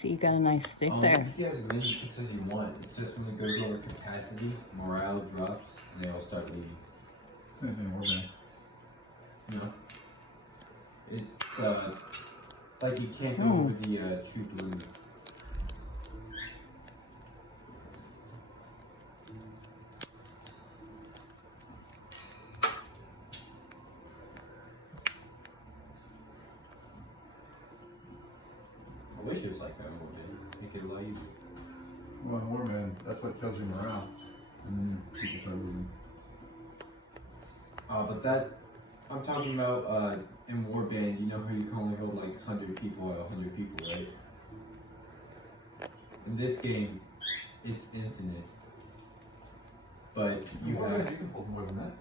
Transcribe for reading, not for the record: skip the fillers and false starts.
see you got a nice stick there. You can get as many chips as you want. It's just when it goes over capacity, morale drops, and they all start leaving. Same thing, okay. No. It's like you can't go over the troop limit. I wish it was like that more, man. Make it a lot easier. Well, Warman, that's what kills your morale. And then people start losing. But that, I'm talking about in Warband, you know how you can only hold like 100 people at 100 people, right? In this game, it's infinite. But you You can hold more than that.